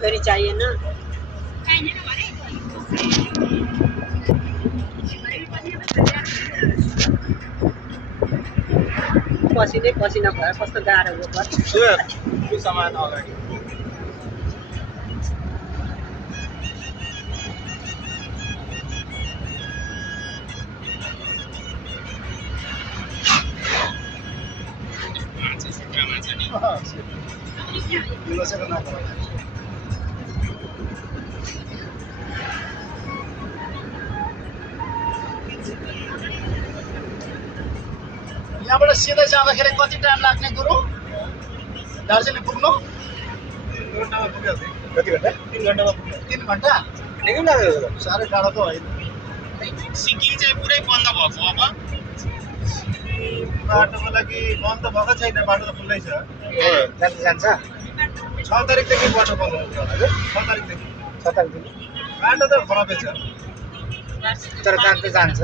फेरि चाहिएन पसिनै पसिना भयो कस्तो गाह्रो हो यो सामान अगाडि यहाँबाट सिधै जाँदाखेरि कति टाइम लाग्ने गुरु दार्जिलिङ पुग्नु कति घन्टा 3 घन्टामा पुग्छ 3 घन्टा निकै लाग्यो साह्रै टाढो त होइन सिक्किम चाहिँ पुरै बन्द भएको अब बाटोको लागि बन्द त भएको छैन बाटो त खुल्लै छ जान्छ 6 तारिकदेखि बाटो बन्द हुन्छ हजुर 6 तारिकदेखि 6 तारिकदेखि बाटो त खराबै छ तर जान्छ जान्छ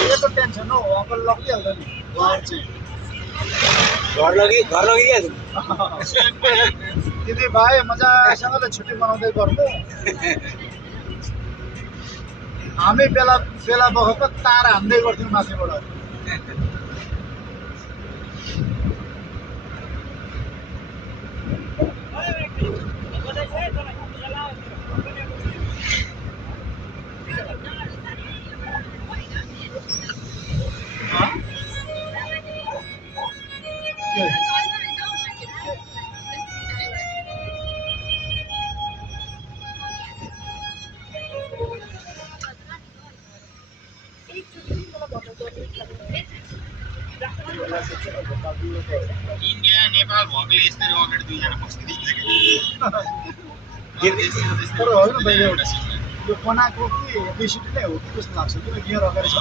यो त टेन्सन हो अङ्कल लगिहाल्छ नि घर चाहिँ घर लगी क्या दिदी भाइ मजासँगले छुट्टी मनाउँदै गर्नु हामी बेला बेला बखतको तार हान्दै गर्थ्यौँ माथिबाट इन्डिया नेपाल भएकोले यस्तरी अगाडि दुईजना बस्किदिन्छ तर होइन दाइ यो बनाएको कि 2 सिटी नै हो कि जस्तो लाग्छ किन गियर अगाडि छ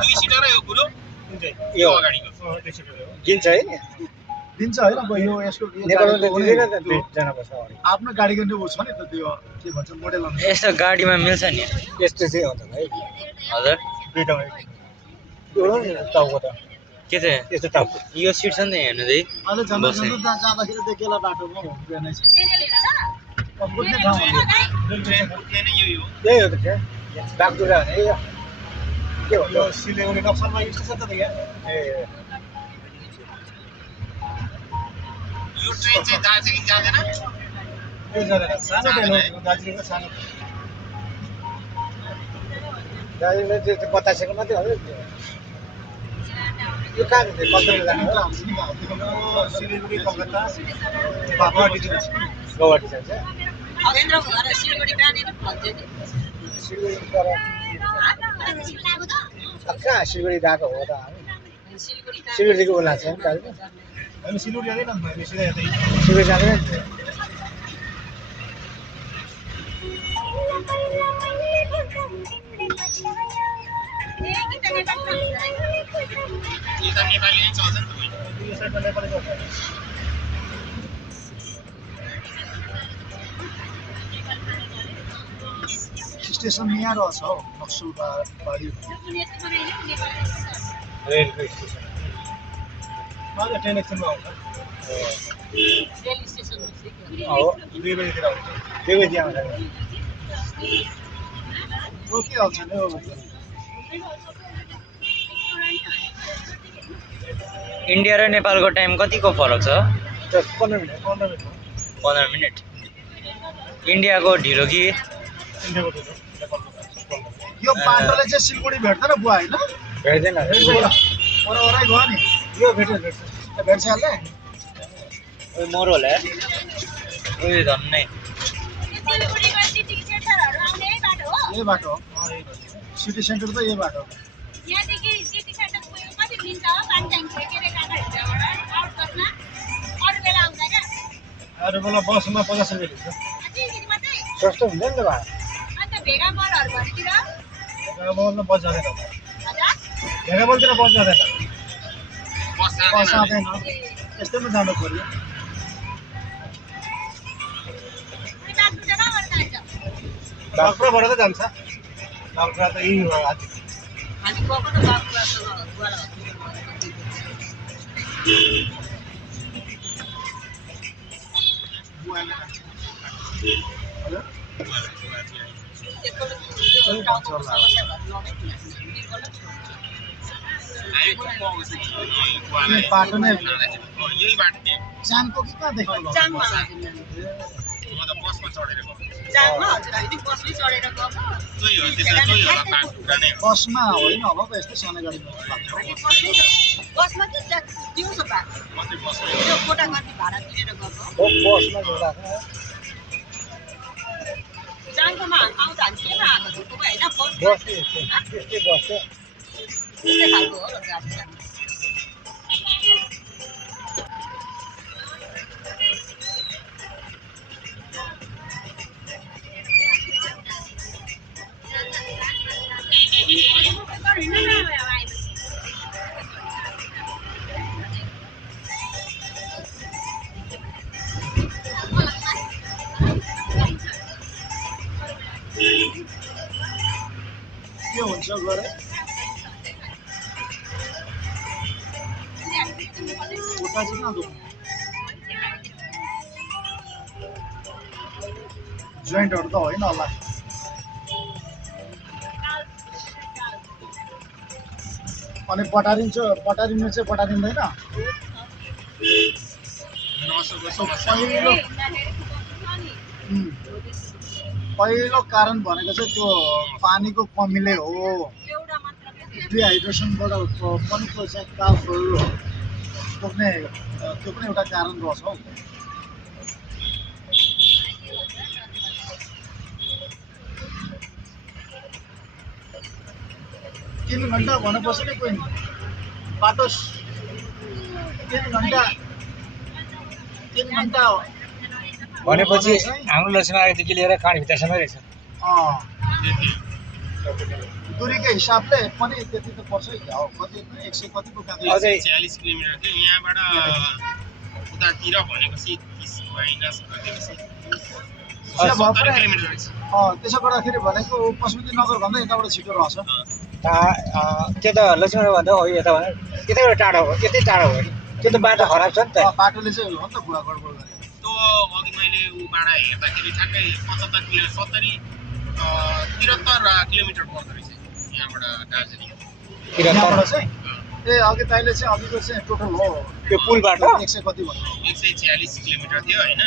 दुई सिटर यो कुरो यो अगाडिको दिन्छ है दिन्छ होइन अब यो यसको आफ्नो गाडी गर्ने ऊ छ नि त त्यो के भन्छ मोडल अनुसार यस्तो गाडीमा मिल्छ नि यस्तो चाहिँ हुन्छ है हजुर दुईटा टाउको त के चाहिँ यस्तो टाउको यो सिट छ नि त हेर्नु चाहिँ अहिले जाँदाखेरि त केला बाटोमा हुँदैन बुझ्ने ठाउँ यही हो त त्यो बागडुग्रा भने के भन्छ सिलगढी नक्सलमा यो छ त यहाँ ए यो ट्रेन चाहिँ दार्जिलिङ जाँदैन यो जाँदैन सानो ट्रेन हो दार्जिलिङको सानो दार्जिलिङमा त्यो बतासेको मात्रै हो यो कहाँ जान्छ कलकत्ता जाने हो सिलगढी कलकत्ता गुवाहाटी जान्छ गुवाहाटी जान्छ खगेन्द्रको घर सिलगढी कहाँनिर भन्थ्यो नि सिलगढी तर कहाँ सिलगढी गएको हो त हामी सिलगढीदेखि उला छ नि दार्जिलिङ हामी सिलगढी जाँदैन हामी सिधै यतै सिलगढी जाँदैन यता नेपाली नै चल्छ नि त यो साइडमा नेपाली चल्छ स्टेसन यहाँ रहेछ हौ नक्सलबारी रेलवे स्टेसन हजुर ट्रेन एकछिनमा आउँछ हो 2 बजीतिर आउँछ 2 बजी आउँछ रोकिहाल्छ नि हौ इन्डिया र नेपालको टाइम कतिको फरक छ 15 मिनट 15 मिनट इन्डियाको ढिलो कि इन्डियाको ढिलो नेपालको यो बाटोले चाहिँ सिलगढी भेट्दैन बुवा होइन भेट्दैन वरै गयो नि यो भेट्छ हाल्ने मोर होला उयो धन्नै यही बाटो हो सिटी सेन्टर त यही बाटो यहाँदेखि सिटी सेन्टर पुग्नु कति लिन्छ हो पानी ट्याङ्क के रे काकाहरूबाट आउट बसमा अरू बेला आउँदा क्या अरू बेला बसमा 50 रुपियाँ लिन्छ अझै मात्रै सस्तो हुन्छ नि त भाइ अन्त भेगा मलहरू भएतिर बोल्न बस जाँदैन हजुर भेगाबलतिर बस जाँदैन बस बस जाँदैन जाँदैन यस्तैमा जानु पर्यो अनि बागडोग्रा कहाँबाट जान्छ बाख्राबाट त जान्छ बाख्रा त यही हो आज हामी गएको त बाबुआसँग बुवा हजुर त्यो टाउको समस्या भएर लडेको हामी पनि पाउँछ यही बुवालाई बाटो नै यही बाटो थियो चाङको कि कहाँ देख्नु चाङमा म त बसमा चढेर गएको चाङमा हजुर हामी बसमै चढेर गएको त्यही हो त्यसो त्यही होला बाटो नै हो बसमा होइन होला त यस्तै सानो गाडीमा हामी बसमा चाहिँ दिउँसो भएको म चाहिँ बसमै त्यो कोटा कति भाडा तिरेर गएको बसमा जोडा चाङकोमा आउँदा हामी केमा आएको धुको होइन बस बस त्यस्तै बस छ त्यस्तै खालको हो र गाडी चाहिँ के हुन्छ गरे उता चाहिँ कहाँ दुख्नु जोइन्टहरू त होइन होला अनि पटारिनु चाहिँ पटारिँदैन नसोको समस्या पहिलो कारण भनेको चाहिँ त्यो पानीको कमीले हो एउटा मात्र डिहाइड्रेसनबाट पनि त्यो चाहिँ काफहरू पुग्ने त्यो पनि एउटा कारण रहेछ हौ 3 घन्टा भनेपछि नै कोही बाटो 3 घन्टा भनेपछि हाम्रो लक्ष्मीदेखि लिएर काँडभित्रसम्म रहेछ दूरीकै हिसाबले पनि त्यति त पर्छ क्या हो कति 100 कतिको अझै 40 किलोमिटर थियो यहाँबाट उतातिर भनेपछि 30 माइनस गरेपछि 70 किलोमिटर रहेछ त्यसो गर्दाखेरि भनेको पशुपति नगर भन्दा यताबाट छिटो रहेछ त्यो त लक्ष्मीनगर भन्दा हो यता यतैबाट टाढो हो यतै टाढो हो त्यो त बाटो खराब छ नि त बाटोले चाहिँ हो नि त बुढा गडबड गरे त्यो अघि मैले उबाट हेर्दाखेरि ठ्याक्कै 75 किलोमिटर 73 किलोमिटर पर्दो रहेछ यहाँबाट दार्जिलिङ यहाँबाट चाहिँ ए अघि तैँले चाहिँ अघिको चाहिँ टोटल हो त्यो पुलबाट 100 कति भन्नु 146 किलोमिटर थियो होइन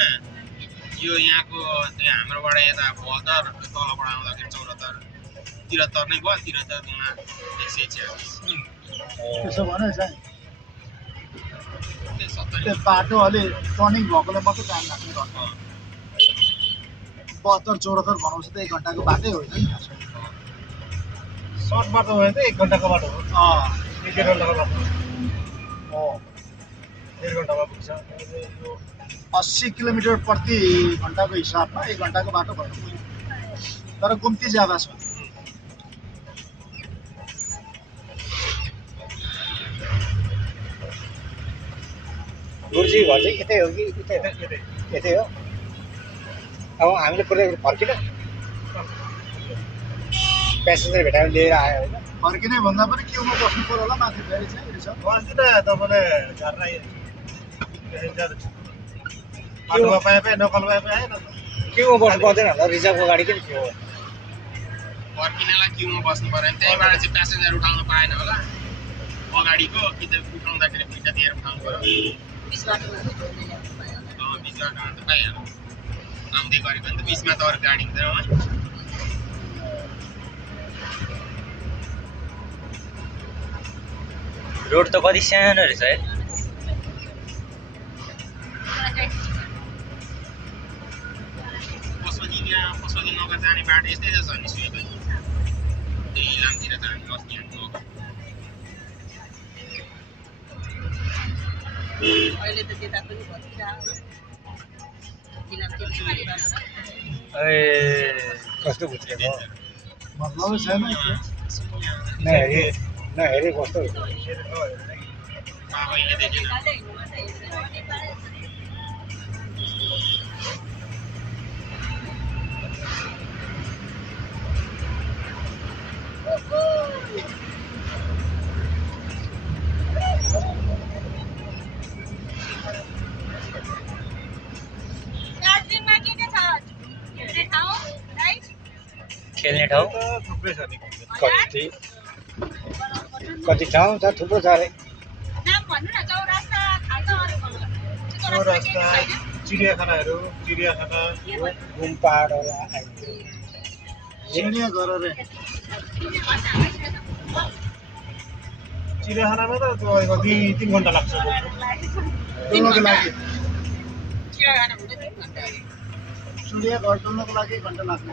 यो यहाँको चाहिँ हाम्रोबाट यता 72 तलबाट आउँदाखेरि 74 73 नै भयो 73 गुणा 146 त्यसो भने चाहिँ 70 त्यो बाटो अलि टर्निङ भएकोले मात्रै टाइम लाग्ने गर्छ 72 74 बनाउँछ त 1 घन्टाको बाटै होइन नि सर्ट बाटो भयो त 1 घन्टाको बाटो हो 1 घन्टाको बाटो हो 1 घन्टामा पुग्छ 80 किलोमिटर प्रति घन्टाको हिसाबमा 1 घन्टाको बाटो भयो तर गुम्ती ज्यादा छ गुरुजी घर चाहिँ यतै हो कि यतै हो अब हामीले पुरै फर्किन प्यासेन्जर भेटाएर लिएर आयो होइन फर्किने भन्दा पनि केमा बस्नु पर्यो होला माथि फेरि चाहिँ रिजर्भ बस्नु त तपाईँले झर्ना बाटोमा पाए नकल पाए आएन केमा बस्नु पर्दैन होला रिजर्भको गाडी किन थियो फर्किनेलाई क्युमा बस्नु पर्यो भने त्यहीँबाट चाहिँ प्यासेन्जर उठाउनु पाएन होला अगाडिको कि त उठाउँदाखेरि पैसा दिएर उठाउनु पर्यो बिचबाट बिचमा त पाइहाल्यो आउँदै गरेको भने त बिचमा त अरू गाडी हुँदैन होला रोड त कति सानो रहेछ है पशुपति नगर जाने बाटो यस्तै छ नि सुयो त्यही इलामतिर त हामी अस्ति अहिले त त्यता पनि भइरहेको ए कस्तो भुत्रिएको मतलब छैन नहेरी कस्तो कहिले देखेन दार्जिलिङमा के छ खेल्ने ठाउँ राइट खेल्ने ठाउँ थुप्रै छ नि कति ठाउँ छ थुप्रो छ अरे नाम भन्नु न चौरास्ता थाहा छ अरू भन्नु चौरास्ता चिडियाखानाहरू चिडियाखाना गुम्पाड होला चिडियाघर रे चिडियाखानामा त तपाईँको 2-3 घन्टा लाग्छ डुल्नको लागि चिडियाघर डुल्नको लागि 1 घन्टा लाग्छ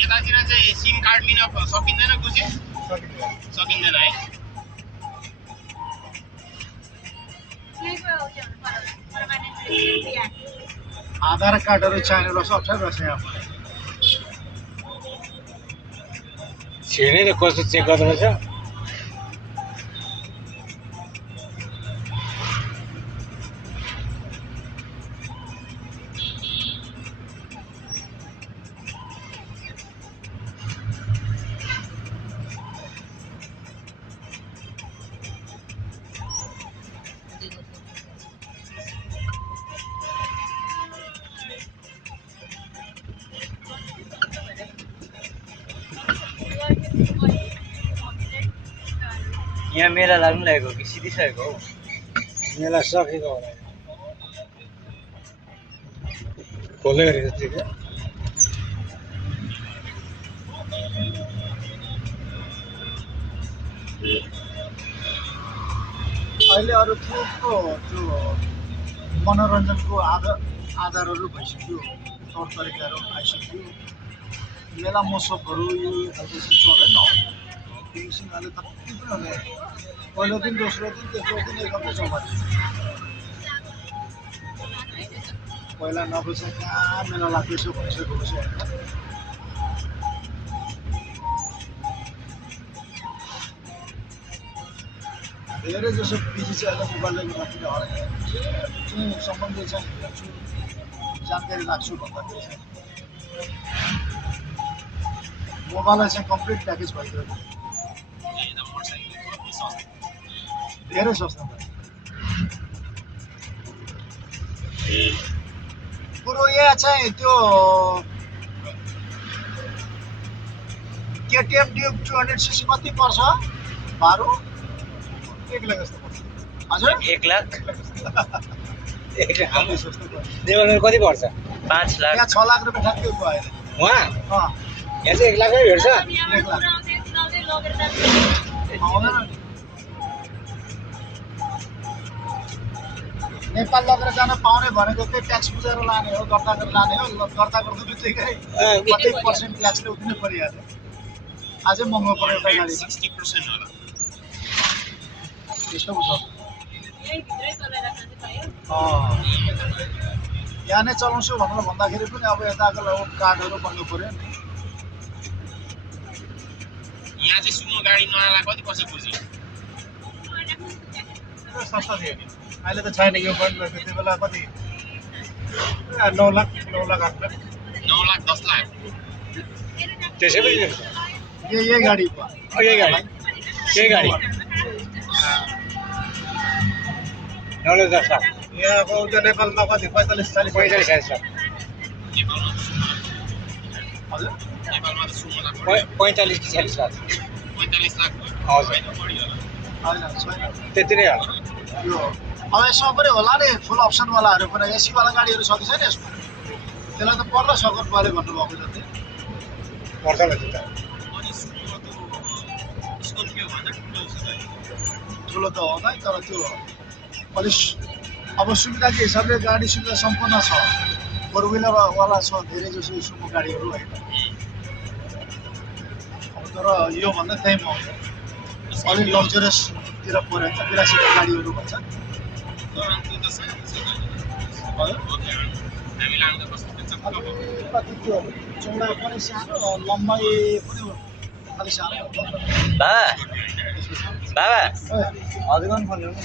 यतातिर चाहिँ सिम कार्ड लिन सकिँदैन गुजे सकिँदैन है आधार कार्डहरू चाहिने रहेछ अप्ठ्यारो रहेछ यहाँ छिर्ने त कस्तो चेक गर्दो रहेछ यहाँ मेला लाग्नु लागेको कि सिधिसकेको हो मेला सकेको होला खोल्दै गरेको थियो क्या अहिले अरू थुप्रो त्यो मनोरञ्जनको आधारहरू भइसक्यो तौर तरिकाहरू आइसक्यो मेला महोत्सवहरू यो खालको चाहिँ चलेन केही सिंहले कति पनि हुने पहिलो दिन दोस्रो दिन तेस्रो दिन एकदमै चौबारी पहिला नबुझ्छ कहाँ मेला लाग्दैछ भइसकेको छ धेरै जसो बिजी चाहिँ अहिले मोबाइलले गर्दाखेरि हरेक जुन सम्बन्धी चाहिँ हेर्छु जानकारी राख्छु भन्दाखेरि चाहिँ मोबाइललाई चाहिँ कम्प्लिट प्याकेज भइदियो धेरै सस्तो भयो कुरो यहाँ चाहिँ त्यो केटिएम ड्युक 200cc कति पर्छ भाडु 1 लाख जस्तो पर्छ हजुर 1 लाख आफै सस्तो पर्छ देवलमा कति पर्छ 5 लाख यहाँ 6 लाख रुपियाँ ठ्याक्कै भयो अहिले वहाँ अँ यहाँ चाहिँ 1 लाखमै भेट्छ आउँदैन नि नेपाल लगेर जान पाउने भनेको त्यही ट्याक्स बुझेर लाने हो दर्ता गरेर लाने हो दर्ता गर्दा बित्तिकै कति पर्सेन्ट ट्याक्सले उठ्नै परिहाल्यो अझै महँगो पऱ्यो एउटा गाडी 60% होला त्यस्तो पो छ यहाँ नै चलाउँछु भनेर भन्दाखेरि पनि अब यताको कार्डहरू बन्नु पऱ्यो नि यहाँ चाहिँ सुमो गाडी नआला कति पर्छ बुझी सस्ता थियो नि अहिले त छैन यो पनि त्यति बेला कति 9 लाख 8 लाख 9 लाख 10 लाख त्यसै पनि यही गाडी यही गाडी 9 लाख 10 लाख यहाँको त्यो नेपालमा कति 45-40 नेपालमा हजुर नेपालमा त सुमो लाख 45 कि 40 लाख 45 लाख हजुर होइन छैन त्यति नै हो यो अब यसमा पनि होला नि फुल अप्सनवालाहरू पनि एसीवाला गाडीहरू छ कि छैन यसमा त्यसलाई त पर्ला सकरवाले भन्नुभएको जति पर्छ होला त्यो त अनि सुमो त स्कर्पियो भन्दा ठुलो त हुँदैन तर त्यो अलिक अब सुविधाको हिसाबले गाडी सुविधा सम्पन्न छ फोर विलरवाला छ धेरै जसो सुमो गाडीहरू होइन अब तर योभन्दा त्यही महँगो अलिक लग्जरियसतिर पऱ्यो भने 82 गाडीहरू भन्छ तर त्यो त सानो छ हामी लाँदा कस्तो चक्क भयो कति त्यो चौडा पनि सानो लम्बाइ पनि अलिक सानो बाबा बाबा ओए, हजुर फोन ल्याउनु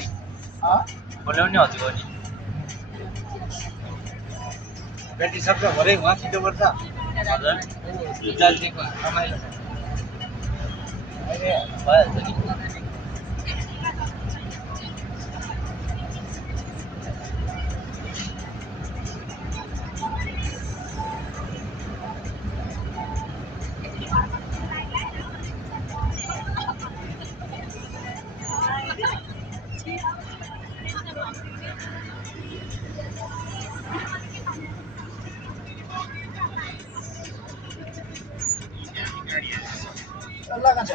फोन ल्याउने हजुर नि ब्याट्री सक्छ भरे उहाँ छिटो पर्छ हजुर जालतीको रमाइलो छ अहिले भइहाल्छ नि लगान्छ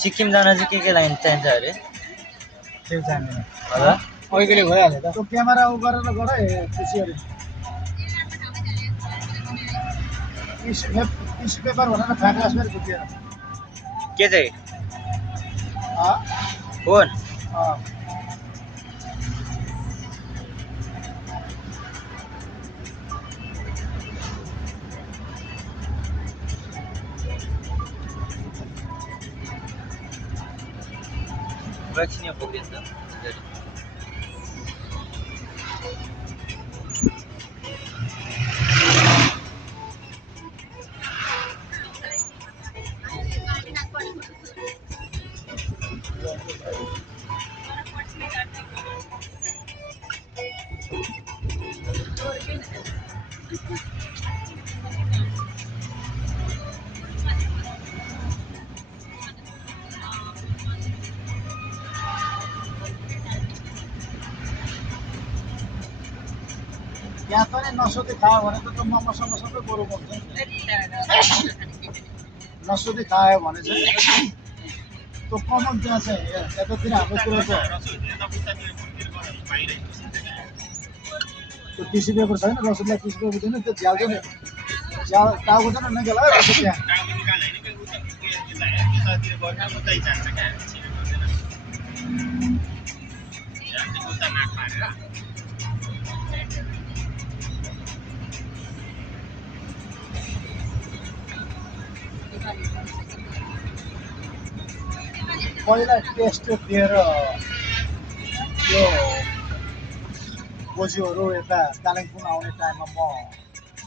सिक्किम जान चाहिँ के लागि चाहिन्छ अरे त्यो जान्दैन हजुर अहिलेले भइहाल्यो त त्यो क्यामेरा उ गरेर गर है त्यसै गरी टिस्यु पेपर भनेर फ्याक्लास मेरो बुझेर के चाहिँ अँ फोन अँ एकछिन यहाँ पुगिन्छ यहाँ पनि नसोधी खायो भने त मोमोसँग सबै गोरु हुन्छ नसोधी खायो भने चाहिँ त्यो कमन त्यहाँ चाहिँ यतातिर हाम्रो कुरोको त्यो टिस्यु पेपर छैन रसुदलाई टिस्यु पेपर दिनु त्यो झ्याल चाहिँ झ्याल टाउको चाहिँ नगेला है रसुद त्यहाँ पहिला टेस्ट दिएर यो बोजूहरू यता कालिम्पोङ आउने टाइममा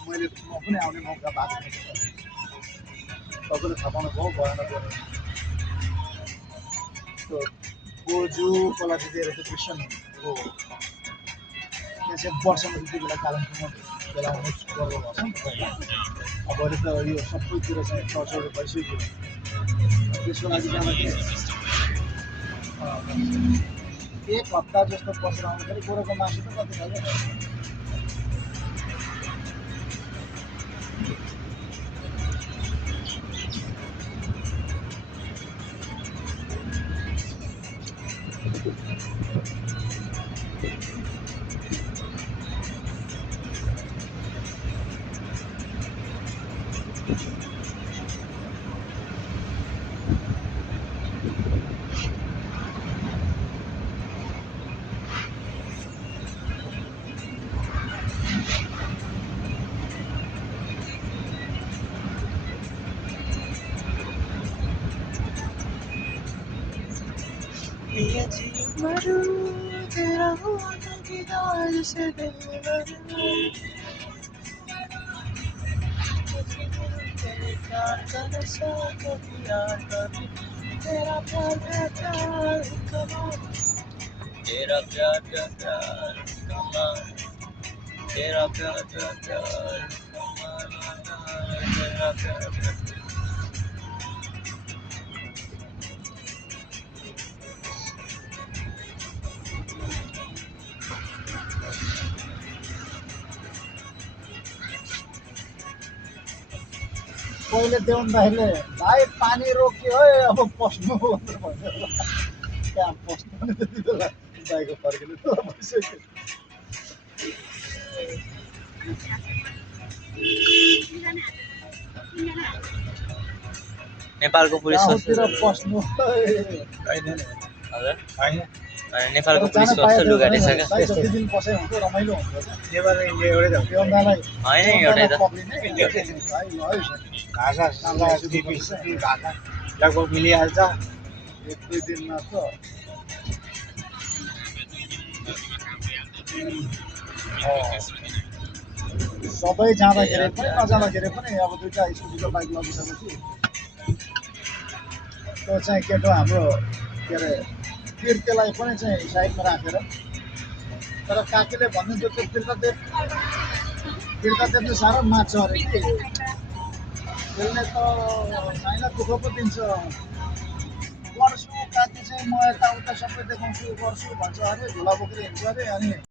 मैले म पनि आउने मौका भएको थिएँ तपाईँले थाहा पाउनु भयो भएन गएर त्यो बोजूको लागि दिएर त्यो क्रिस्चियनको त्यहाँ चाहिँ वर्षमा त्यति बेला कालिम्पोङमा बेला मिक्स गर्नु भएको छ नि त अब अहिले त यो सबैतिर चाहिँ चर्चहरू भइसक्यो त्यसको लागि जाँदाखेरि एक हप्ता जस्तो बसेर आउँदाखेरि गोरुको मासु त कति खान्छ तेरा प्यार प्यार कमाल तेरा प्यार प्यार कमाल तेरा प्यार पहिले देउन दाइले भाइ पानी रोक्यो है अब पस्नु भनेर भन्यो त्यहाँ पस्नु पनि त्यति बेला दाइको फर्किनु त भइसक्यो नेपालको पुलिस गाउँतिर पस्नु है छैन हजुर होइन अनि नेपालको पुलिसको कस्तो लुगा रहेछ क्या जति दिन बसे हुन्थ्यो रमाइलो हुन्थ्यो क्या नेपाल र इन्डिया एउटै त योन्दालाई होइन एउटै त पक्रिने एउटै है ल है भाषा भाषा लगभग मिलिहाल्छ एक दुई दिनमा त सबै जाँदाखेरि पनि नजाँदाखेरि पनि अब दुईवटा स्कुटीको बाइक लगिसकेपछि त्यो चाहिँ केटो हाम्रो के अरे तिर्तेलाई पनि चाहिँ साइडमा राखेर तर काकीले भन्नुहुन्थ्यो त्यो तिर्ता देख्नु साह्रो मार्छ अरे कि त्यसले त छैन दुःख पो दिन्छ गर्छु काकी चाहिँ म यताउता सबै देखाउँछु गर्छु भन्छ अरे झोला बोकेर हिँड्छ अरे अनि